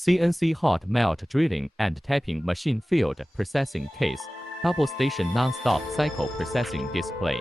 CNC hot melt drilling and tapping machine field processing case, double station non-stop cycle processing display.